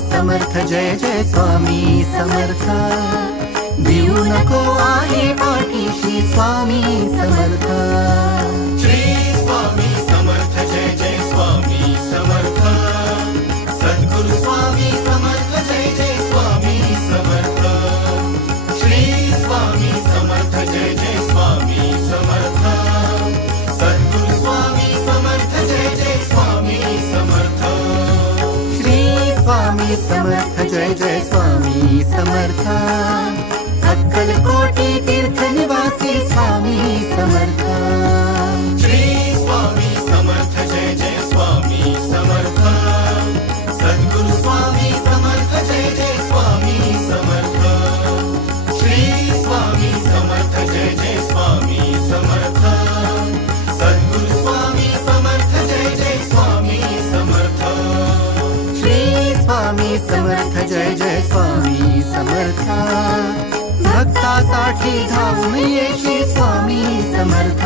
समर्थ जय जय स्वामी समर्थ भिवू नको आहे पाठीशी स्वामी समर्थ श्री स्वामी समर्थ जय जय स्वामी समर्थ सद्गुरु स्वामी समर्थ जय जय स्वामी समर्थ श्री स्वामी समर्थ जय जय स्वामी समर्थ सद्गुरु स्वामी समर्थ जय जय स्वामी समर्थ श्री स्वामी समर्थ जय जय स्वामी समर्थ अक्कलकोटी तीर्थ निवासी स्वामी समर्थ श्री स्वामी समर्थ जय जय स्वामी समर्थ सद्गुरु स्वामी समर्थ जय जय स्वामी समर्थ श्री स्वामी समर्थ जय जय स्वामी समर्थ सद्गुरु स्वामी समर्थ जय जय स्वामी समर्थ श्री स्वामी समर्थ जय जय स्वामी समर्थ भक्तासाठी धावून येशी स्वामी समर्थ